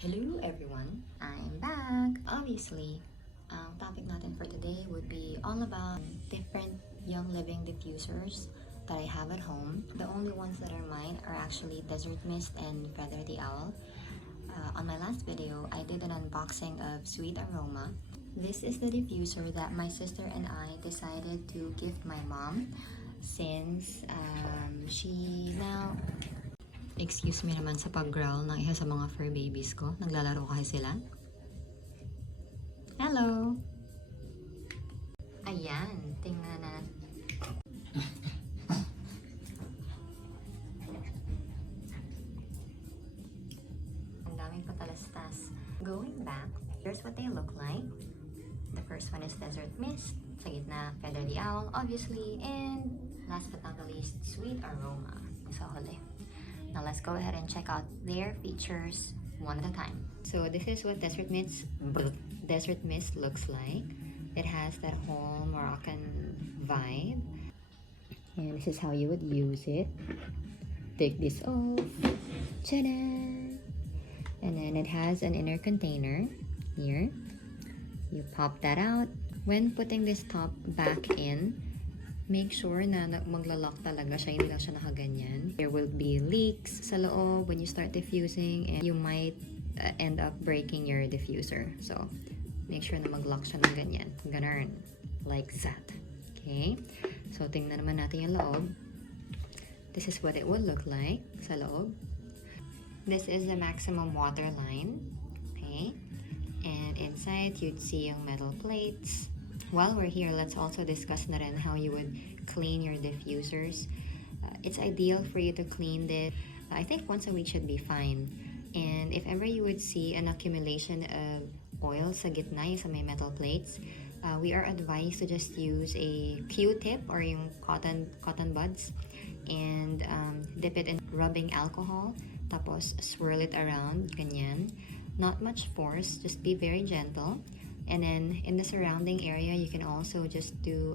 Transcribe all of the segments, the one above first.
Hello everyone, I'm back! Obviously, ang topic natin for today would be all about different young living diffusers that I have at home. The only ones that are mine are actually Desert Mist and Feather the Owl. On my last video, I did an unboxing of Sweet Aroma. This is the diffuser that my sister and I decided to gift my mom since she now... Excuse me naman sa pag-growl ng isa sa mga fur babies ko. Naglalaro kasi sila. Hello! Ayan, tingnan na. Ang daming patalastas. Going back, here's what they look like. The first one is Desert Mist. Sa gitna, Feather the Owl, obviously. And last but not the least, Sweet Aroma. Sa huli. Now let's go ahead and check out their features one at a time. So this is what Desert Mist looks like. It has that whole Moroccan vibe. And this is how you would use it. Take this off. Ta-da! And then it has an inner container here. You pop that out. When putting this top back in, make sure na maglalak talaga siya, hindi lang siya nakaganyan. There will be leaks sa loob when you start diffusing and you might end up breaking your diffuser. So, make sure na mag-lock siya ng ganyan. Ganun. Like that. Okay? So, tingnan naman natin yung loob. This is what it would look like sa loob. This is the maximum water line. Okay? And inside, you'd see yung metal plates. While we're here, let's also discuss na rin how you would clean your diffusers. It's ideal for you to clean this. I think once a week should be fine. And if ever you would see an accumulation of oil sa gitna, yung sa may metal plates, we are advised to just use a Q-tip or yung cotton buds and dip it in rubbing alcohol. Tapos swirl it around, ganyan. Not much force, just be very gentle. And then in the surrounding area, you can also just do,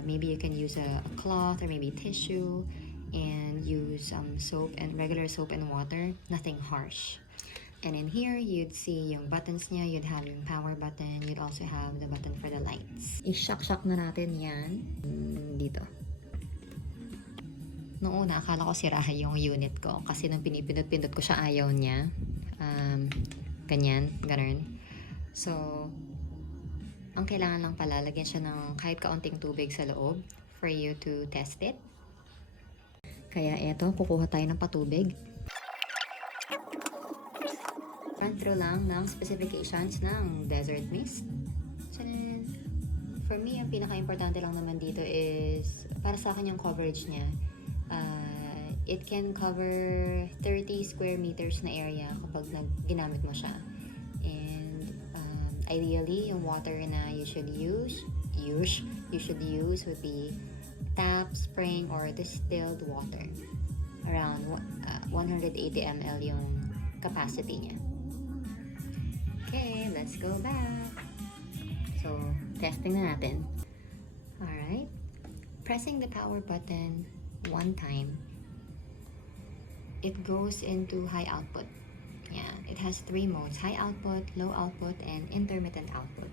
maybe you can use a cloth or maybe tissue and use soap and regular soap and water, nothing harsh. And in here, you'd see yung buttons niya, you'd have yung power button, you'd also have the button for the lights. I-shock na natin yan dito. Noong una, akala ko sira yung unit ko kasi nung pinipindot-pindot ko siya, ayaw niya. Ganyan, ganun. So, ang kailangan lang pala, lagyan siya ng kahit kaunting tubig sa loob for you to test it. Kaya eto, kukuha tayo ng patubig. Run through lang ng specifications ng Desert Mist. Tchanan! For me, ang pinaka-importante lang naman dito is, para sa akin yung coverage niya. It can cover 30 square meters na area kapag ginamit mo siya. And ideally, yung water na you should use would be tap, spring, or distilled water. Around 180 ml yung capacity niya. Okay, let's go back. So, testing na natin. Alright. Pressing the power button one time, it goes into high output. Yeah, it has 3 modes: high output, low output, and intermittent output.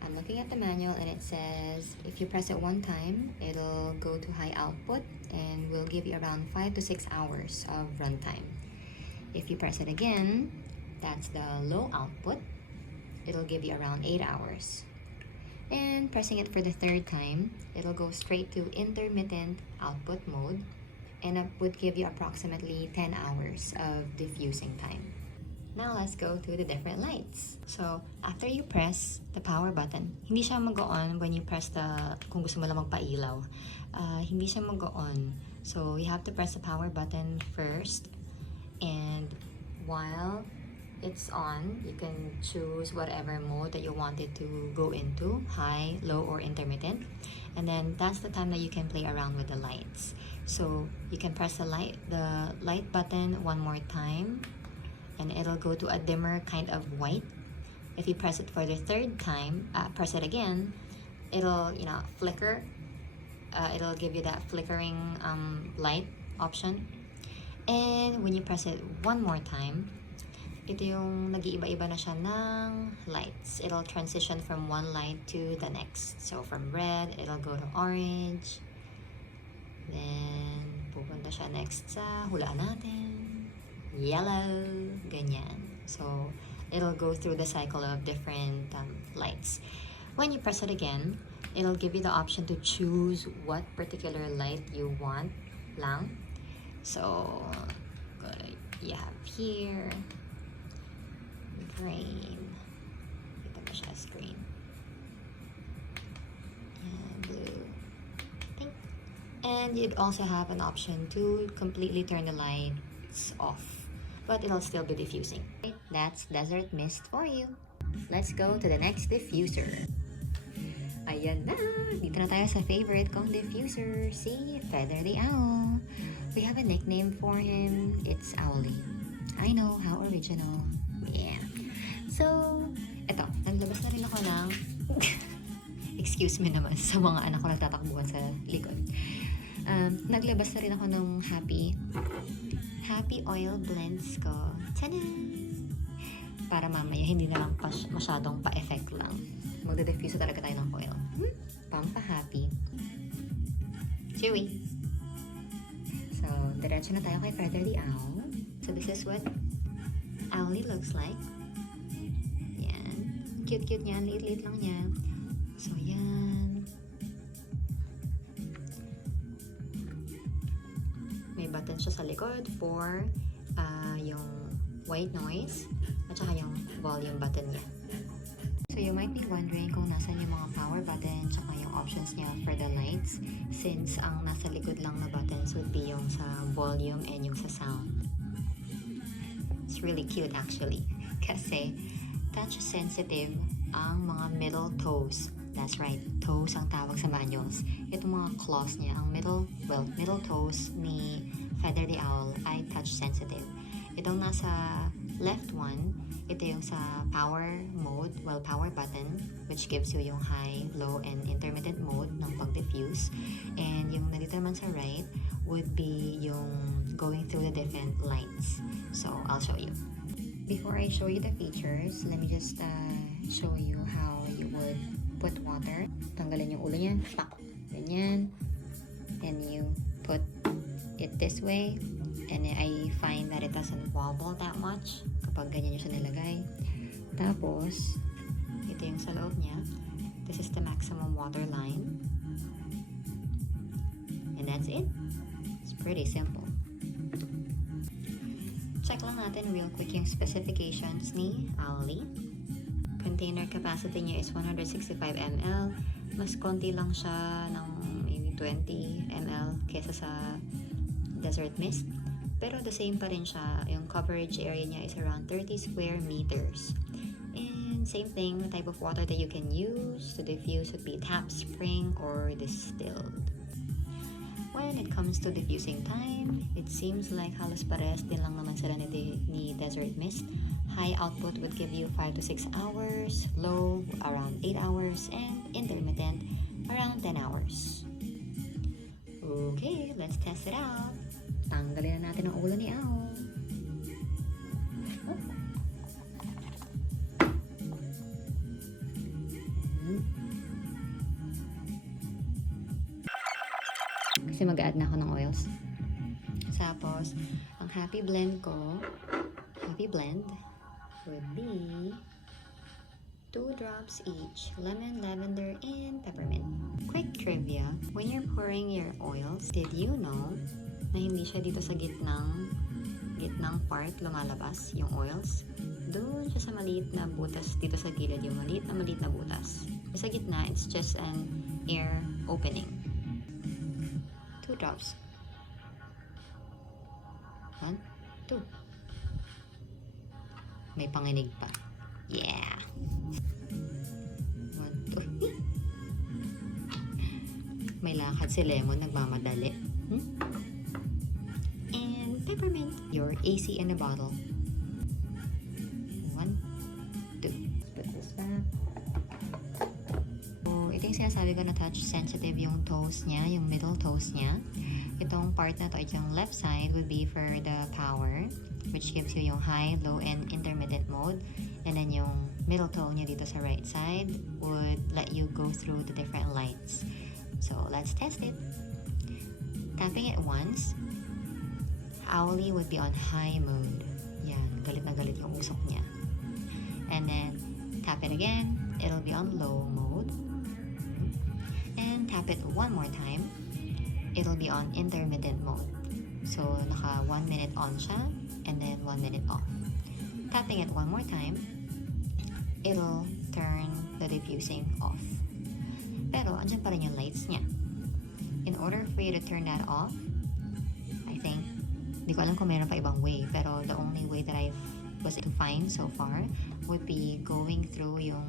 I'm looking at the manual and it says if you press it one time, it'll go to high output and will give you around 5 to 6 hours of runtime. If you press it again, that's the low output. It'll give you around 8 hours. And pressing it for the 3rd time, it'll go straight to intermittent output mode and it would give you approximately 10 hours of diffusing time. Now let's go to the different lights. So after you press the power button, hindi siya mag-on when you press kung gusto mo lang magpailaw. Hindi siya mag-on. So you have to press the power button first, and while it's on, you can choose whatever mode that you wanted to go into, high, low, or intermittent. And then that's the time that you can play around with the lights. So you can press the light button one more time and it'll go to a dimmer kind of white. If you press it for the 3rd time, press it again, it'll flicker. It'll give you that flickering light option. And when you press it one more time, ito yung nag-iiba-iba na siya ng lights. It'll transition from one light to the next. So from red, it'll go to orange. Then pupunta siya next sa, hulaan natin, yellow, ganyan. So it'll go through the cycle of different lights. When you press it again, it'll give you the option to choose what particular light you want lang. So you have here green, kita mo siya as green, and blue, pink. And you'd also have an option to completely turn the lights off, but it'll still be diffusing. That's desert mist for you. Let's go to the next diffuser. Ayan na! Dito na tayo sa favorite kong diffuser, si Feather the Owl. We have a nickname for him. It's Owly. I know, how original. Yeah. So, eto, naglabas na rin ako ng excuse me naman sa mga anak ko nagtatakbuhan sa likod. Naglabas na rin ako ng happy oil blends ko. Tada! Para mamaya hindi na lang masyadong pa-effect lang. Magde-diffuse talaga tayo ng oil. Pampa-happy. Chewy! So, diretso na tayo kay Feather the Owl. So, this is what Owly looks like. Yan. Cute-cute niya. Liit-liit lang niya. So, yan. May button siya sa likod for yung white noise at saka yung volume button niya. So, you might be wondering kung nasan yung mga power button tsaka yung options niya for the lights, since ang nasa likod lang na buttons would be yung sa volume and yung sa sound. It's really cute actually kasi touch sensitive ang mga middle toes. That's right, toes ang tawag sa manuals. Itong mga claws niya, ang middle toes ni Feather the Owl ay touch sensitive. Itong nasa left one, ito yung sa power mode, power button, which gives you yung high, low, and intermittent mode ng pag-diffuse. And yung nandito naman sa right would be yung going through the different lights. So, I'll show you. Before I show you the features, let me just show you how you would put water. Tanggalin yung ulo niyan, pak, ganyan. And you put it this way. And I find that it doesn't wobble that much kapag ganyan yung siya nilagay. Tapos, ito yung sa loob niya. This is the maximum water line. And that's it. It's pretty simple. Check lang natin real quick yung specifications ni Owly. Container capacity niya is 165 ml. Mas konti lang siya ng maybe 20 ml kesa sa Desert Mist. Pero the same pa rin siya. Yung coverage area niya is around 30 square meters. And same thing, the type of water that you can use to diffuse would be tap, spring, or distilled. When it comes to diffusing time, it seems like halos pares din lang naman sila ni Desert Mist. High output would give you 5 to 6 hours, low around 8 hours, and intermittent around 10 hours. Okay, let's test it out. Tanggalin na natin ang ulo ni Owl. Kasi mag-add na ako ng oils. Tapos, ang happy blend would be 2 drops each, lemon, lavender, and peppermint. Quick trivia, when you're pouring your oils, did you know na hindi siya dito sa gitnang part lumalabas yung oils? Doon siya sa maliit na butas dito sa gilid, yung maliit na butas. Sa gitna, it's just an air opening. 2 drops. 1, 2. May panginig pa. Yeah! 1, 2. May lakad si Lemon, nagmamadali. And peppermint, your AC in a bottle. 1, 2. Put this back. So, ito yung sinasabi ko na touch sensitive yung toes niya, yung middle toes niya. Itong part na to, yung left side would be for the power, which gives you yung high, low, and intermittent mode. And then yung middle tone niya dito sa right side would let you go through the different lights. So let's test it. Tapping it once, Owly would be on high mode. Yan, galit na galit yung usok niya. And then tap it again, it'll be on low mode. And tap it one more time, it'll be on intermittent mode. So naka 1 minute on siya and then 1 minute off. Tapping it one more time, it'll turn the diffusing off. Pero andyan pa rin yung lights niya. In order for you to turn that off, I think, hindi ko alam kung meron pa ibang way, pero the only way that I was to find so far would be going through yung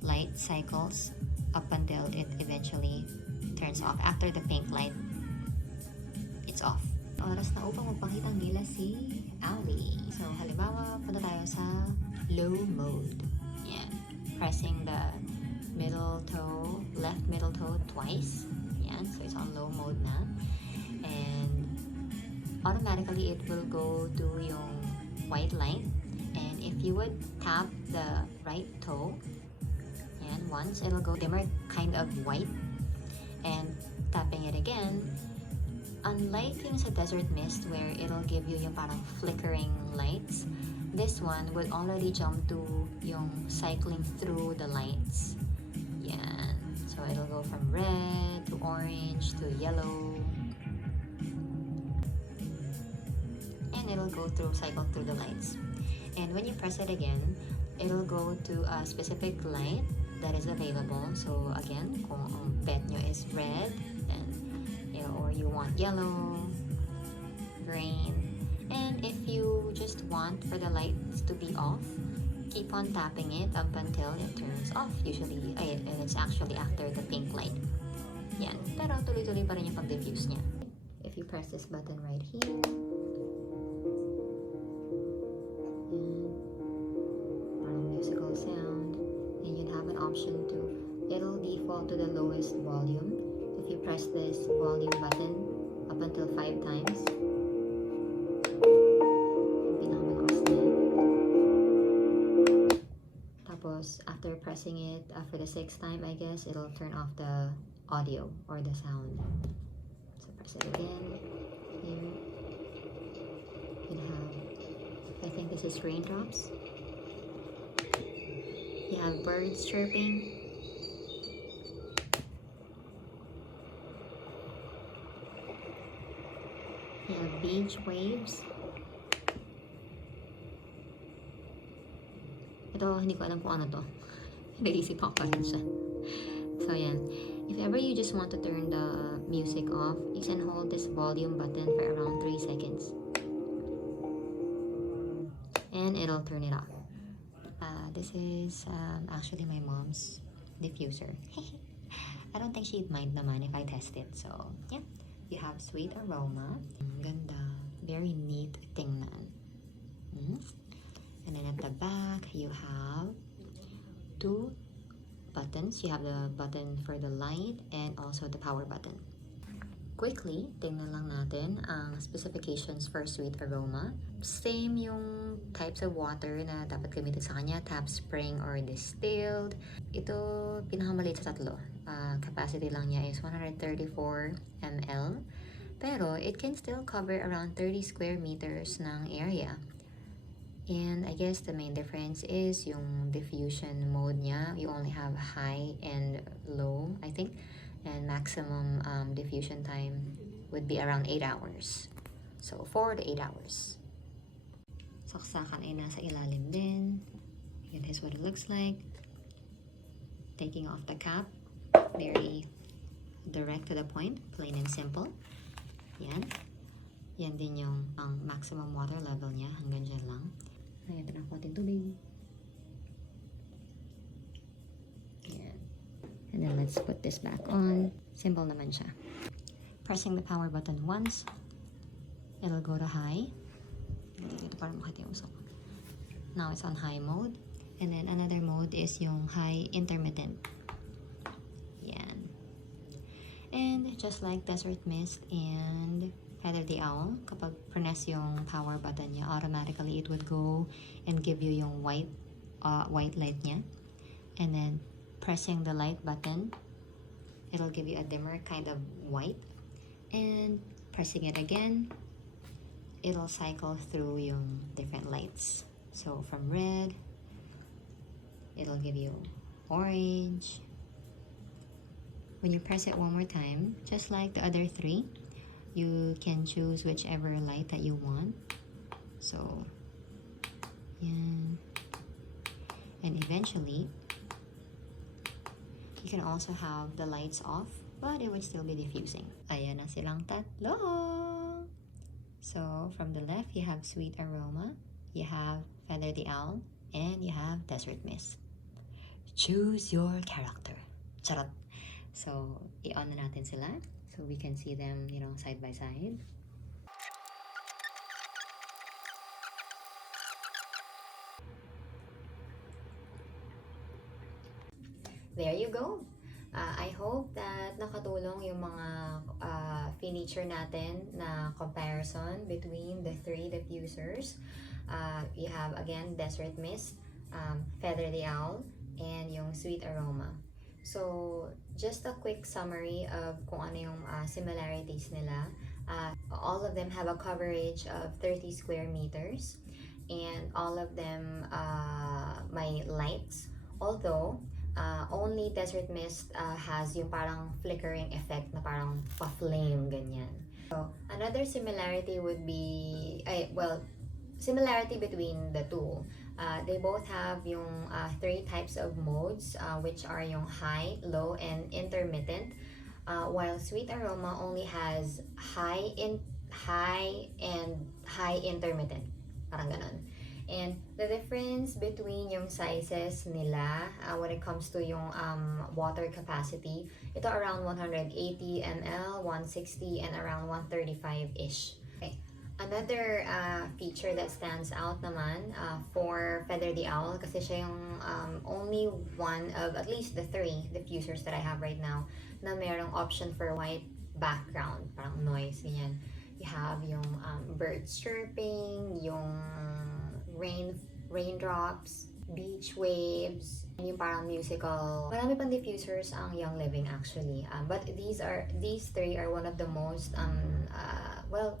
light cycles up until it eventually turns off. After the pink light, it's off. Oras na upang magpakita nila si Owly. So, halimbawa, punta tayo sa low mode. Yan. Pressing the middle toe, left middle toe twice. Yan. So, it's on low mode na. And automatically, it will go to yung white light. And if you would tap the right toe, yan, once, it'll go dimmer, kind of white. And tapping it again, unlike yung sa Desert Mist where it'll give you yung parang flickering lights, this one would already jump to yung cycling through the lights. Yan. So it'll go from red to orange to yellow. And it'll go through, cycle through the lights. And when you press it again, it'll go to a specific light that is available. So again, kung ang pet nyo is red, then, you know, or you want yellow, green, and if you just want for the lights to be off, keep on tapping it up until it turns off. Usually, and it's actually after the pink light. Yan. Pero tuloy-tuloy pa rin yung pag-diffuse niya. If you press this button right here, parang musical sound, and you'd have an option to, it'll default to the lowest volume. If you press this volume button up until 5 times, yung pinakamalakas niya. Tapos, after pressing it for the 6th time, I guess, it'll turn off the audio or the sound. So, press it again. Here. You have, I think this is raindrops. You have birds chirping. You have beach waves. Ito, hindi ko alam kung ano to. Nag-isip ako rin siya. So, yan. If ever you just want to turn the music off, you can hold this volume button for around 3 seconds. And it'll turn it off. This is actually my mom's diffuser. I don't think she'd mind naman if I test it. So, yeah. You have sweet aroma. Ganda. Very neat tingnan. And then at the back, you have 2 buttons. You have the button for the light and also the power button. Quickly, tingnan lang natin ang specifications for Sweet Aroma. Same yung types of water na dapat gamitin sa kanya, tap spring or distilled. Ito, pinakamaliit sa tatlo. Capacity lang niya is 134 ml. Pero it can still cover around 30 square meters ng area. And I guess the main difference is yung diffusion mode niya. You only have high and low, I think. And maximum diffusion time would be around 8 hours. So, 4 to 8 hours. Saksakan ay nasa ilalim din. Yan is what it looks like. Taking off the cap. Very direct to the point. Plain and simple. Yan. Yan din yung ang maximum water level niya. Hanggang dyan lang. Ayan, ito na po ating tubig. Yan. And then let's put this back on. Simple naman siya. Pressing the power button once, it'll go to high. Dito para makita yung usok. Now it's on high mode. And then another mode is yung high intermittent. Yan. And just like Desert Mist and Feather the Owl, kapag press yung power button niya, automatically it would go and give you yung white light niya. And then pressing the light button, it'll give you a dimmer kind of white. And pressing it again, it'll cycle through yung different lights. So from red, it'll give you orange. When you press it one more time, just like the other three, you can choose whichever light that you want. So, yan. And eventually, you can also have the lights off, but it would still be diffusing. Ayan na silang tatlo. So, from the left, you have Sweet Aroma, you have Feather the Owl, and you have Desert Mist. Choose your character. Charot. So, i-on na natin sila so we can see them, side by side. There you go. I hope that nakatulong yung mga feature natin na comparison between the three diffusers. You have, again, Desert Mist, Feather the Owl, and yung Sweet Aroma. So, just a quick summary of kung ano yung similarities nila. All of them have a coverage of 30 square meters, and all of them may lights. Although, only Desert Mist has yung parang flickering effect na parang pa-flame, ganyan. So, another similarity would be, similarity between the two. They both have yung three types of modes, which are yung high, low, and intermittent. While Sweet Aroma only has high and high intermittent. Parang ganon. And the difference between yung sizes nila when it comes to yung water capacity, ito around 180 ml, 160, and around 135-ish. Okay. Another feature that stands out naman for Feather the Owl, kasi siya yung only one of at least the three diffusers that I have right now na mayroong option for white background, parang noise, ganyan. You have yung birds chirping, yung raindrops, beach waves, yung parang musical. Marami pang diffusers ang Young Living actually. But these three are one of the most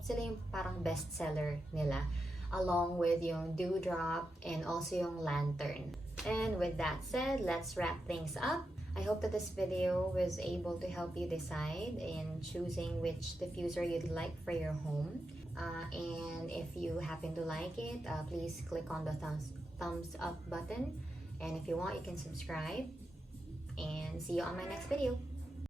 sila yung parang bestseller nila, along with yung Dewdrop and also yung Lantern. And with that said, let's wrap things up. I hope that this video was able to help you decide in choosing which diffuser you'd like for your home. And if you happen to like it, please click on the thumbs up button. And if you want, you can subscribe. And see you on my next video.